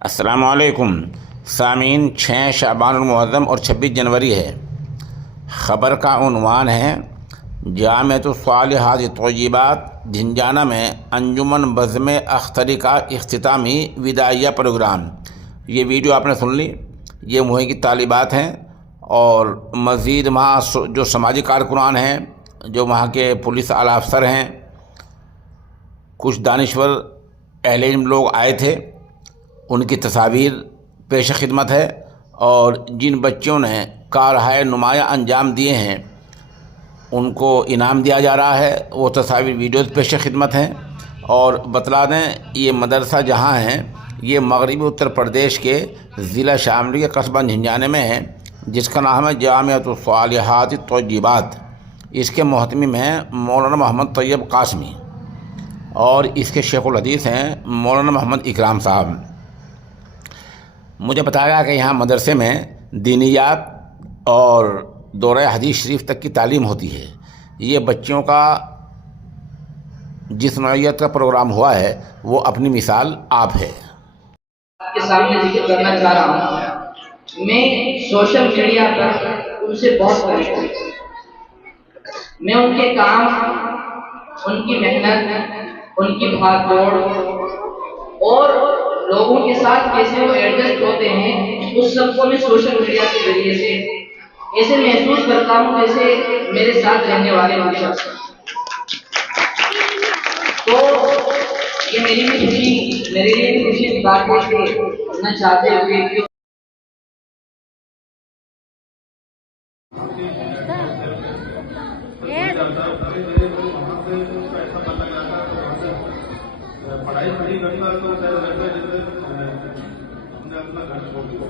السلام علیکم سامعین، 6 شعبان المعظم اور 26 جنوری ہے۔ خبر کا عنوان ہے جامعۃ الصالحات الطیبات جھنجھانہ میں انجمن بزم اختری کا اختتامی وداعیہ پروگرام۔ یہ ویڈیو آپ نے سن لی، یہ وہیں کی طالبات ہیں اور مزید وہاں جو سماجی کارکنان ہیں، جو وہاں کے پولیس اعلیٰ افسر ہیں، کچھ دانشور اہل علم لوگ آئے تھے، ان کی تصاویر پیش خدمت ہے، اور جن بچوں نے کارہائے نمایاں انجام دیے ہیں ان کو انعام دیا جا رہا ہے۔ وہ تصاویر ویڈیوز پیش خدمت ہیں۔ اور بتلا دیں، یہ مدرسہ جہاں ہے یہ مغربی اتر پردیش کے ضلع شاملی کے قصبہ جھنجھانے میں ہے، جس کا نام ہے جامعۃ الصالحات الطیبات۔ اس کے محتمم ہیں مولانا محمد طیب قاسمی، اور اس کے شیخ الحدیث ہیں مولانا محمد اکرام صاحب۔ مجھے بتایا گیا کہ یہاں مدرسے میں دینیات اور دورہ حدیث شریف تک کی تعلیم ہوتی ہے۔ یہ بچوں کا جس نوعیت کا پروگرام ہوا ہے وہ اپنی مثال آپ ہے۔ آپ کے سامنے ذکر کرنا چاہ رہا ہوں، میں سوشل میڈیا پر ان سے بہت قریب ہوں۔ میں ان کے کام، ان کی محنت، ان کی بھاگ دوڑ اور لوگوں کے ساتھ کیسے وہ ایڈجسٹ ہوتے ہیں، اس سب کو میں سوشل میڈیا کے ذریعے سے ایسے محسوس کرتا ہوں جیسے میرے ساتھ رہنے والے وہ شخص۔ تو یہ میرے لیے بھی خوشی کی بات ہے کہ میں چاہتے ہوئے کہ پڑھائی پڑھی کرتا تو ہم نے اپنا گھر چھوڑ دیا۔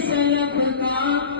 سلف کا